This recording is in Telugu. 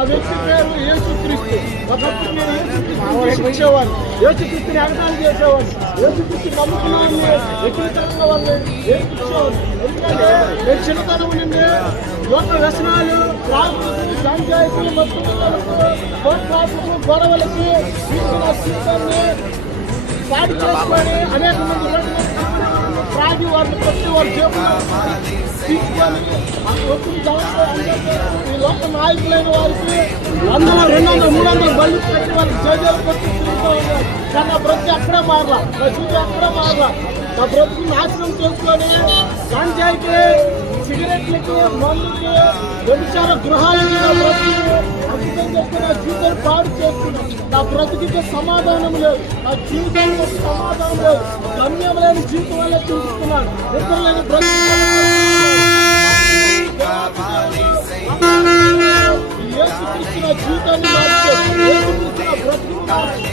ఆ వ్యక్తి పేరు యేసుక్రీస్తు. ఒకప్పుడు నేను యేసుక్రీస్తుని ఇచ్చేవాడిని, యేసుక్రీస్తుని ఎగతాళి చేసేవాడిని, యేసుక్రీస్తు నమ్ముకున్నాను వ్యక్తిగతంగా వాళ్ళని ఏర్పించేవాడిని. ఎందుకంటే నేను చిన్నతనం నుండి లోక వ్యసనాలు, త్రాగులు, పంచాయతీలు, మత్తులకు, కోట్లాటలకు, గొడవలకి జీవితాన్ని పాడి చేసుకొని అనేక మంది త్రాగి వారిని కొట్టి వారి జేబులో తీసుకొని ఒత్తిడి ఈ లోక నాయకులైన వారికి 100, 200, 300 బళ్ళు పెట్టి వాళ్ళకి జేజాలు కొట్టి తిరుగుతూ ఉన్నారు. కానీ నా బ్రతికి అక్కడే మారలా, నా జీవితం అక్కడే మారలా. నా బ్రతికి నాశనం చేసుకొని పంచాయతీ, సిగరెట్లకి, మందుకి, వ్యభిచార గృహాలకి నా బ్రతికి అంకితం చేసుకుని నా జీవితాన్ని పాడు చేసుకున్నాను. నా బ్రతికి సమాధానం లేదు, నా జీవితంలో సమాధానం లేదు, గమ్యం లేని జీవితం వల్ల చూస్తున్నాను. నిద్ర లేని బ్రతికి జీవితాన్ని మార్చారు.